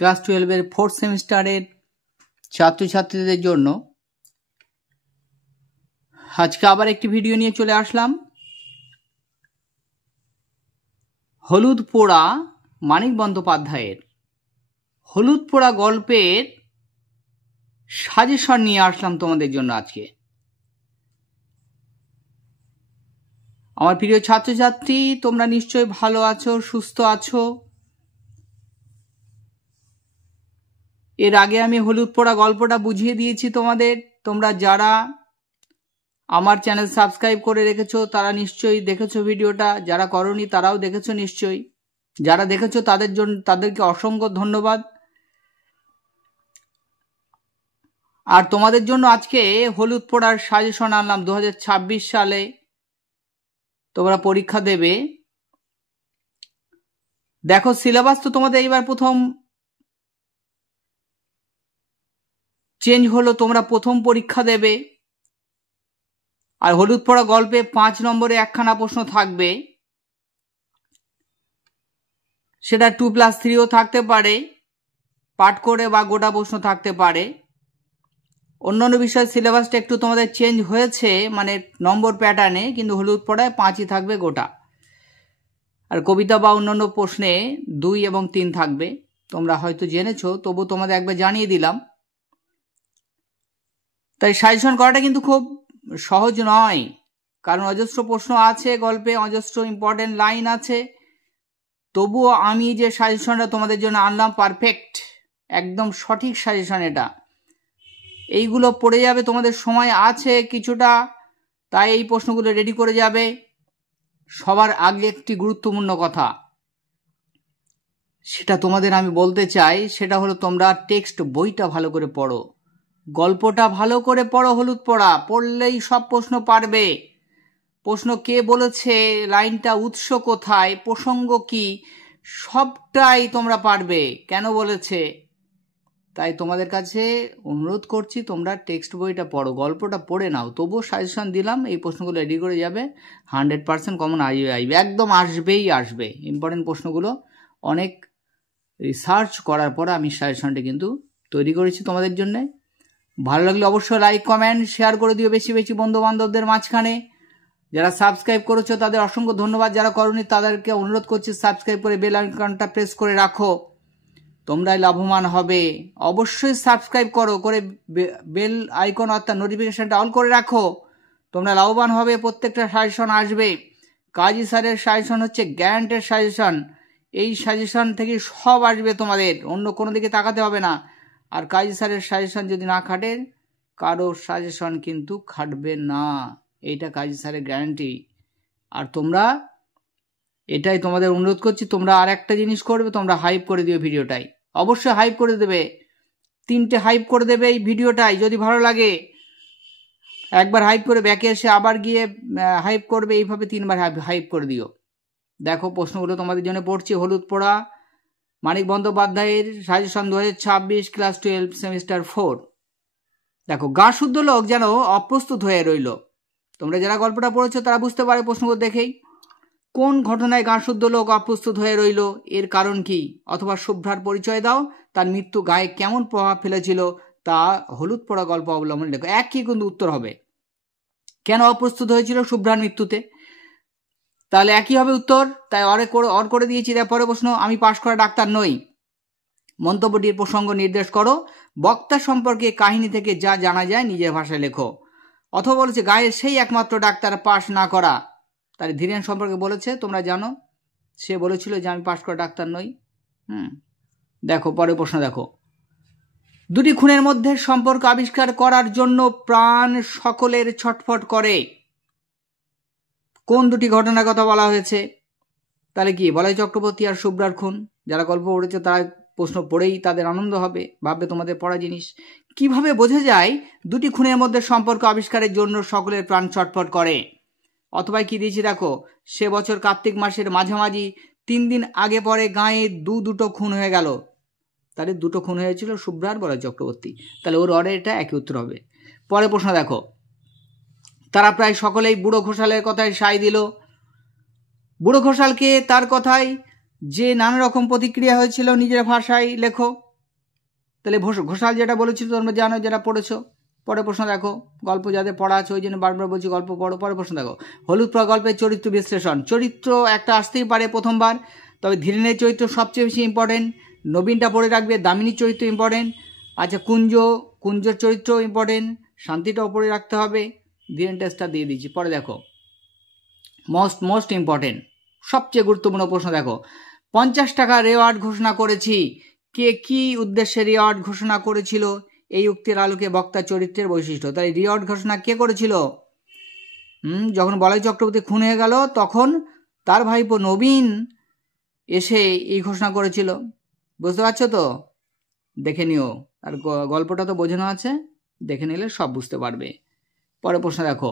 Class 12-এর 4th সেমিস্টারের ছাত্রছাত্রীদের জন্য আজকে আবার একটি ভিডিও নিয়ে চলে আসলাম। হলুদ পোড়া মানিক বন্দ্যোপাধ্যায়ের হলুদ পোড়া গল্পের সাজেশন নিয়ে আসলাম তোমাদের জন্য আজকে। আমার প্রিয় ছাত্রছাত্রী, তোমরা নিশ্চয়ই ভালো আছো, সুস্থ আছো। এর আগে আমি হলুদ পোড়া গল্পটা বুঝিয়ে দিয়েছি তোমাদের। তোমরা যারা আমার চ্যানেল সাবস্ক্রাইব করে রেখেছো তারা নিশ্চয়ই দেখেছো ভিডিওটা, যারা করোনি তারাও দেখেছো নিশ্চয়ই। যারা দেখেছো তাদেরকে অসংখ্য ধন্যবাদ। আর তোমাদের জন্য আজকে হলুদ পোড়ার সাজেশন আনলাম। 2026 সালে তোমরা পরীক্ষা দেবে। দেখো, সিলেবাস তো তোমাদের এইবার প্রথম চেঞ্জ হলো, তোমরা প্রথম পরীক্ষা দেবে। আর হলুদ পোড়া গল্পে 5 নম্বরে একখানা প্রশ্ন থাকবে, সেটা 2+3ও থাকতে পারে, পাঠ করে বা গোটা প্রশ্ন থাকতে পারে। অন্যান্য বিষয়ের সিলেবাসটা একটু তোমাদের চেঞ্জ হয়েছে, মানে নম্বর প্যাটার্নে, কিন্তু হলুদ পোড়ায় 5ই থাকবে গোটা। আর কবিতা বা অন্যান্য প্রশ্নে 2 এবং 3 থাকবে। তোমরা হয়তো জেনেছো, তবু তোমাদের একবার জানিয়ে দিলাম। তাই সাজেশন করাটা কিন্তু খুব সহজ নয়, কারণ অজস্র প্রশ্ন আছে গল্পে, অজস্র ইম্পর্টেন্ট লাইন আছে। তবুও আমি যে সাজেশনটা তোমাদের জন্য আনলাম, পারফেক্ট, একদম সঠিক সাজেশন এটা। এইগুলো পড়ে যাবে, তোমাদের সময় আছে কিছুটা, তাই এই প্রশ্নগুলো রেডি করে যাবে। সবার আগে একটি গুরুত্বপূর্ণ কথা, সেটা তোমাদের আমি বলতে চাই, সেটা হলো তোমরা টেক্সট বইটা ভালো করে পড়ো, গল্পটা ভালো করে পড়ো। হলুদ পোড়া পড়লেই সব প্রশ্ন পারবে। প্রশ্ন কে বলেছে, লাইনটা উৎস কোথায়, প্রসঙ্গ কি, সবটাই তোমরা পারবে। কেন বলেছে, তাই তোমাদের কাছে অনুরোধ করছি, তোমরা টেক্সট বইটা পড়ো, গল্পটা পড়ে নাও। তবুও সাজেশন দিলাম, এই প্রশ্নগুলো রেডি করে যাবে। 100% কমন আসবে, একদম আসবেই আসবে। ইম্পর্টেন্ট প্রশ্নগুলো অনেক রিসার্চ করার পর আমি সাজেশনটা কিন্তু তৈরি করেছি তোমাদের জন্য। ভালো লাগলে অবশ্যই লাইক, কমেন্ট, শেয়ার করে দিও বেশি বেশি বন্ধু বান্ধবদের মাঝখানে। যারা সাবস্ক্রাইব করেছো তাদের অসংখ্য ধন্যবাদ। যারা করোনি তাদেরকে অনুরোধ করছি সাবস্ক্রাইব করে বেল আইকনটা প্রেস করে রাখো, তোমরাই লাভবান হবে। অবশ্যই সাবস্ক্রাইব করো, করে বেল আইকন অর্থাৎ নোটিফিকেশনটা অল করে রাখো, তোমরা লাভবান হবে। প্রত্যেকটা সাজেশন আসবে। কাজী স্যারের সাজেশন হচ্ছে গ্যারান্টেড সাজেশন। এই সাজেশন থেকে সব আসবে তোমাদের, অন্য কোনো দিকে তাকাতে হবে না। আর কাজী স্যারের সাজেশন যদি না খাটে, কারো সাজেশন কিন্তু খাটবে না, এইটা কাজী স্যারের গ্যারান্টি। আর তোমরা, এটাই তোমাদের অনুরোধ করছি, তোমরা আর একটা জিনিস করবে, তোমরা হাইপ করে দিও ভিডিওটাই, অবশ্যই হাইপ করে দেবে। 3টে হাইপ করে দেবে এই ভিডিওটাই, যদি ভালো লাগে। একবার হাইপ করে ব্যাকে এসে আবার গিয়ে হাইপ করবে, এইভাবে 3বার হাইপ করে দিও। দেখো প্রশ্নগুলো তোমাদের জন্য পড়ছি। হলুদ পোড়া মানিক বন্দ্যোপাধ্যায়ের সাজেশন 2026 ক্লাস 12 সেমিস্টার 4। দেখো, গা শুদ্ধ লোক যেন অপ্রস্তুত হয়ে রইল। তোমরা যারা গল্পটা পড়েছো তারা বুঝতে পারে প্রশ্নগুলো দেখেই। কোন ঘটনায় গা শুদ্ধ লোক অপ্রস্তুত হয়ে রইল, এর কারণ কি? অথবা শুভ্রার পরিচয় দাও, তার মৃত্যু গায়ে কেমন প্রভাব ফেলেছিল, তা হলুদ পোড়া গল্প অবলম্বন লেখো। একই কিন্তু উত্তর হবে। কেন অপ্রস্তুত হয়েছিল শুভ্রার মৃত্যুতে, তাহলে একই হবে উত্তর। তাই অর করে দিয়েছি। পরে প্রশ্ন, আমি পাশ করা ডাক্তার নই, মন্তব্যটির প্রসঙ্গ নির্দেশ করো। বক্তা সম্পর্কে কাহিনী থেকে যা জানা যায় নিজের ভাষায় লেখো। অথবা বলেছে গায়ের সেই একমাত্র ডাক্তার পাশ না করা, তাহলে ধীরেন সম্পর্কে বলেছে, তোমরা জানো, সে বলেছিল যে আমি পাশ করা ডাক্তার নই। দেখো পরের প্রশ্ন দেখো, দুটি খুনের মধ্যে সম্পর্ক আবিষ্কার করার জন্য প্রাণ সকলের ছটফট করে। কোন দুটি ঘটনার কথা বলা হয়েছে? তাহলে কি বলাই চক্রবর্তী আর শুভ্রার খুন। যারা গল্প পড়েছে তারা প্রশ্ন পড়েই তাদের আনন্দ হবে, ভাববে তোমাদের পড়া জিনিস। কিভাবে বোঝা যায় দুটি খুনের মধ্যে সম্পর্ক আবিষ্কারের জন্য সকলের প্রাণ ছটফট করে? অথবা কি দিয়েছি দেখো, সে বছর কার্তিক মাসের মাঝামাঝি 3 দিন আগে পরে গায়ে দুটো খুন হয়ে গেল। তাহলে 2টো খুন হয়েছিল শুভ্রার, বলাই চক্রবর্তী। তাহলে ওর অর্ডার এটা একই উত্তর হবে। পরে প্রশ্ন দেখো, তারা প্রায় সকলেই বুড়ো ঘোষালের কথায় সায় দিল। বুড়ো ঘোষালকে তার কথায় যে নানা রকম প্রতিক্রিয়া হয়েছিল নিজের ভাষায় লেখো। তাহলে ঘোষাল যেটা বলেছিল তোমরা জানো, যেটা পড়েছো। পরে প্রশ্ন দেখো, গল্প যাদের পড়া আছে ওই জন্য বারবার বলছি গল্প পড়ো। পরে প্রশ্ন দেখো, হলুদ পোড়া গল্পের চরিত্র বিশ্লেষণ। চরিত্র একটা আসতেই পারে প্রথমবার, তবে ধীরেনের চরিত্র সবচেয়ে বেশি ইম্পর্টেন্ট। নবীনটা পড়ে রাখবে, দামিনীর চরিত্র ইম্পর্টেন্ট। আচ্ছা, কুঞ্জর চরিত্র ইম্পর্টেন্ট, শান্তিটাও পড়ে রাখতে হবে। ধীরেন টেস্টটা দিয়ে দিচ্ছি। পরে দেখো মোস্ট ইম্পর্টেন্ট, সবচেয়ে গুরুত্বপূর্ণ প্রশ্ন দেখো, 50 টাকা রেওয়ার্ড ঘোষণা করেছি। কে কি উদ্দেশ্যে রেওয়ার্ড ঘোষণা করেছিল? এই উক্তির আলোকে বক্তা চরিত্রের বৈশিষ্ট্য। তাই রেওয়ার্ড ঘোষণা কে করেছিল? যখন বলাই চক্রবর্তী খুন হয়ে গেল তখন তার ভাইপো নবীন এসে এই ঘোষণা করেছিল। বুঝতে পারছো তো? দেখে নিও, আর গল্পটা তো বোঝানো আছে, দেখে নিলে সব বুঝতে পারবে। পরে প্রশ্ন দেখো,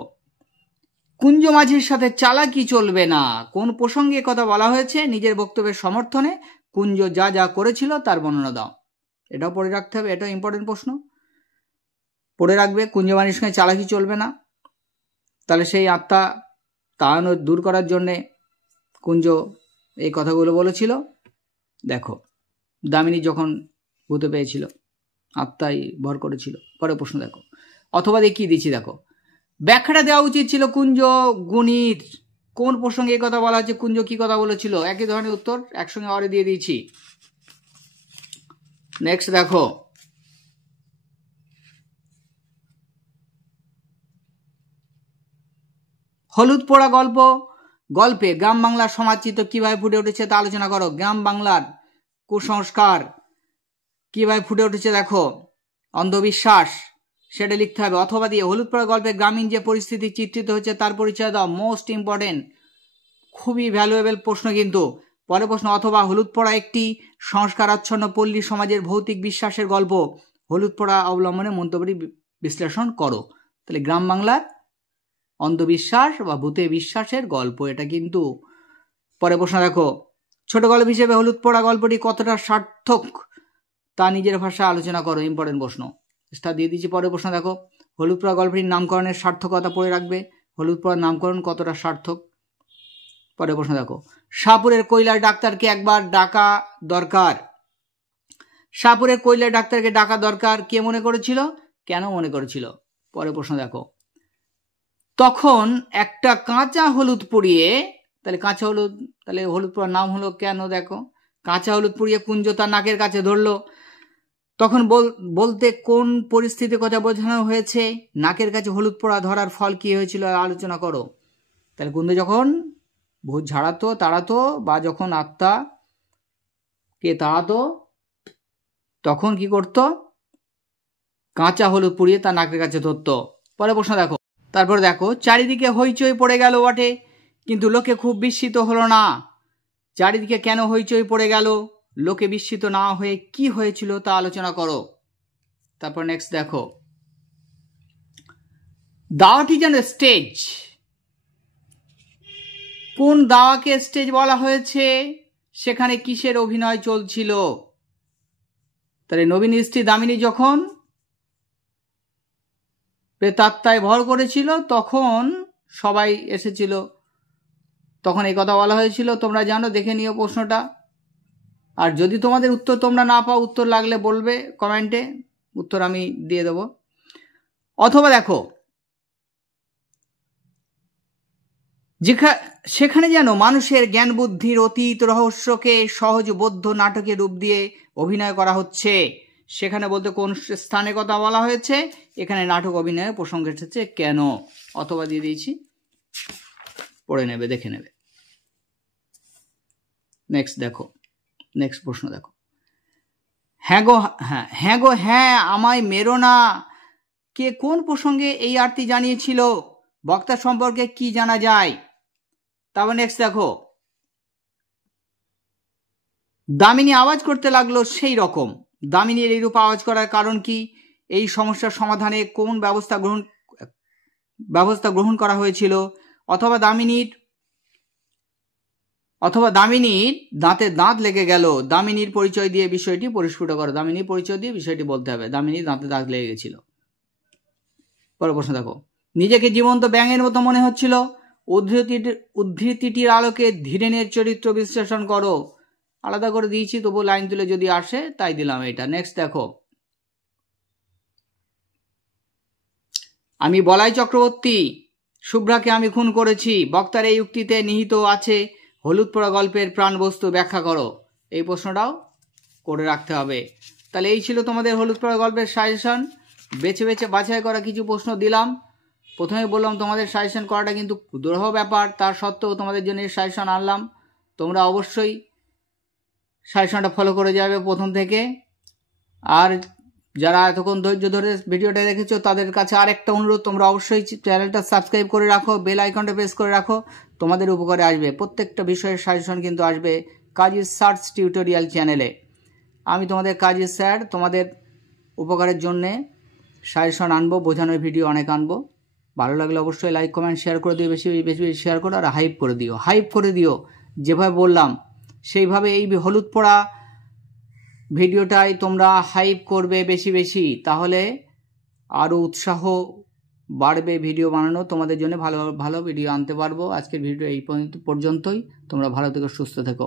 কুঞ্জ মাঝির সাথে চালাকি চলবে না। কোন প্রসঙ্গে কথা বলা হয়েছে? নিজের বক্তব্যের সমর্থনে কুঞ্জ যা যা করেছিল তার বর্ণনা দাও। এটাও পড়ে রাখতে হবে, এটাও ইম্পর্টেন্ট প্রশ্ন, পড়ে রাখবে। কুঞ্জ মাঝির সঙ্গে চালাকি চলবে না, তাহলে সেই আত্মা তাড়ানো দূর করার জন্যে কুঞ্জ এই কথাগুলো বলেছিল। দেখো, দামিনী যখন ভূতে পেয়েছিল আত্মাই ভর করেছিল। পরে প্রশ্ন দেখো, অথবা দেখিয়ে দিচ্ছি, দেখো ব্যাখ্যাটা দেওয়া উচিত ছিল কুঞ্জ গুণীর। কোন প্রসঙ্গে এই কথা বলা হচ্ছে, কুঞ্জ কি কথা বলেছিল? একই ধরনের উত্তর একসঙ্গে অরে দিয়ে দিয়েছি। নেক্সট দেখো, হলুদ পোড়া গল্পে গ্রাম বাংলার সমাজচিত্র কিভাবে ফুটে উঠেছে তা আলোচনা করো। গ্রাম বাংলার কুসংস্কার কিভাবে ফুটে উঠেছে দেখো, অন্ধবিশ্বাস, সেটা লিখতে হবে। অথবা দিয়ে হলুদ পোড়া গল্পে গ্রামীণ যে পরিস্থিতি চিত্রিত হচ্ছে তার পরিচয় দাও। মোস্ট ইম্পর্টেন্ট, খুবই ভ্যালুয়েবল প্রশ্ন কিন্তু। পরে প্রশ্ন, অথবা হলুদ পোড়া একটি সংস্কারাচ্ছন্ন পল্লী সমাজের ভৌতিক বিশ্বাসের গল্প। হলুদ পোড়া অবলম্বনে মন্তব্যটি বিশ্লেষণ করো। তাহলে গ্রাম বাংলার অন্ধবিশ্বাস বা ভূতে বিশ্বাসের গল্প এটা কিন্তু। পরে প্রশ্ন দেখো, ছোট গল্প হিসেবে হলুদ পোড়া গল্পটি কতটা সার্থক তা নিজের ভাষায় আলোচনা করো। ইম্পর্টেন্ট প্রশ্ন, সেটা দিয়ে দিচ্ছি। পরে প্রশ্ন দেখো, হলুদ পোড়া গল্পটির নামকরণের সার্থকতা পড়ে রাখবে। হলুদ পোড়ার নামকরণ কতটা সার্থক। পরে প্রশ্ন দেখো, শাহপুরের কৈলার ডাক্তারকে একবার ডাকা দরকার। শাহপুরের কৈলার ডাক্তারকে ডাকা দরকার কে মনে করেছিল, কেন মনে করেছিল? পরে প্রশ্ন দেখো, তখন একটা কাঁচা হলুদ পুড়িয়ে, তাহলে কাঁচা হলুদ, তাহলে হলুদ পোড়ার নাম হলো কেন? দেখো, কাঁচা হলুদ পুড়িয়ে কুঞ্জ তার নাকের কাছে ধরলো, তখন বলতে কোন পরিস্থিতির কথা বোঝানো হয়েছে? নাকের কাছে হলুদ পোড়া ধরার ফল কি হয়েছিল আলোচনা করো। তাহলে কুঞ্জ যখন ভূত তাড়াতো বা যখন আত্মাকে তাড়াতো তখন কি করতো? কাঁচা হলুদ পুড়িয়ে তার নাকের কাছে ধরতো। পরে প্রশ্ন দেখো, তারপর দেখো, চারিদিকে হইচই পড়ে গেল বটে, কিন্তু লোকে খুব বিস্মিত হলো না। চারিদিকে কেন হইচই পড়ে গেল? লোকে বিস্মিত না হয়ে কি হয়েছিল তা আলোচনা করো। তারপর নেক্সট দেখো, দাওয়াটি যেন স্টেজ। কোন দাওয়াকে স্টেজ বলা হয়েছে? সেখানে কিসের অভিনয় চলছিল? তাহলে নবীন স্ত্রী দামিনী যখন প্রেতাত্মায় ভর করেছিল তখন সবাই এসেছিল, তখন এই কথা বলা হয়েছিল। তোমরা জানো, দেখে নিও প্রশ্নটা। আর যদি তোমাদের উত্তর তোমরা না পাও, উত্তর লাগলে বলবে কমেন্টে, উত্তর আমি দিয়ে দেব। অথবা দেখো, সেখানে যেন মানুষের জ্ঞান বুদ্ধির অতীত রহস্যকে সহজবোধ্য নাটকে রূপ দিয়ে অভিনয় করা হচ্ছে। সেখানে বলতে কোন স্থানে কথা বলা হয়েছে? এখানে নাটক অভিনয়ের প্রসঙ্গ এসেছে কেন? অথবা দিয়ে দিয়েছি, পড়ে নেবে, দেখে নেবে। নেক্সট দেখো, নেক্সট প্রশ্ন দেখো, হ্যাঁ গো হ্যাঁ আমায় মেরো না কে কোন প্রসঙ্গে এই আরতি জানিয়েছিল? বক্তা সম্পর্কে কি জানা যায়? তারপর নেক্সট দেখো, দামিনী আওয়াজ করতে লাগলো সেই রকম। দামিনীর এইরূপ আওয়াজ করার কারণ কি? এই সমস্যার সমাধানে কোন ব্যবস্থা গ্রহণ করা হয়েছিল? অথবা দামিনীর দাঁতে দাঁত লেগে গেল। দামিনীর পরিচয় দিয়ে বিষয়টি পরিস্ফুট করো। দামিনীর পরিচয় দিয়ে বিষয়টি বলতে হবে। দামিনীর দাঁতে দাঁত লেগে গেছিল। পরের প্রশ্ন দেখো, নিজেকে জীবন্ত ব্যাঙের মতো মনে হচ্ছিল। উদ্ধৃতিটির আলোকে ধীরেনের চরিত্র বিশ্লেষণ করো। আলাদা করে দিয়েছি, তবু লাইন তুলে যদি আসে তাই দিলাম এটা। নেক্সট দেখো, আমি বলাই চক্রবর্তী, শুভ্রাকে আমি খুন করেছি। বক্তার এই উক্তিতে নিহিত আছে হলুদ পোড়া গল্পের প্রাণবস্তু ব্যাখ্যা করো। এই প্রশ্নটাও করে রাখতে হবে। তাহলে এই ছিল তোমাদের হলুদ পোড়া গল্পের সাজেশন। বেছে বেছে বাছাই করা কিছু প্রশ্ন দিলাম। প্রথমে বললাম তোমাদের সাজেশন করাটা কিন্তু দুরূহ ব্যাপার, তার সত্ত্বেও তোমাদের জন্য সাজেশন আনলাম। তোমরা অবশ্যই সাজেশনটা ফলো করে যাবে প্রথম থেকে। আর যারা এতক্ষণ ধৈর্য ধরে ভিডিওটা দেখেছো তাদের কাছে আরেকটা অনুরোধ, তোমরা অবশ্যই চ্যানেলটা সাবস্ক্রাইব করে রাখো, বেল আইকনটা প্রেস করে রাখো, তোমাদের উপকারে আসবে। প্রত্যেকটা বিষয়ের সাজেশন কিন্তু আসবে কাজী সার্চ টিউটোরিয়াল চ্যানেলে। আমি তোমাদের কাজী স্যার, তোমাদের উপকারের জন্যে সাজেশন আনবো, বোঝানোর ভিডিও অনেক আনবো। ভালো লাগলে অবশ্যই লাইক কমেন্ট শেয়ার করে দিও, বেশি বেশি বেশি শেয়ার করো, আর হাইপ করে দিও। যেভাবে বললাম সেইভাবে এই হলুদ পোড়া ভিডিওটাই তোমরা হাইপ করবে বেশি বেশি, তাহলে আরও উৎসাহ বাড়বে ভিডিও বানানো। তোমাদের জন্য ভালো ভালো ভিডিও আনতে পারবো। আজকের ভিডিও এই পর্যন্তই। তোমরা ভালো থেকো, সুস্থ থেকো।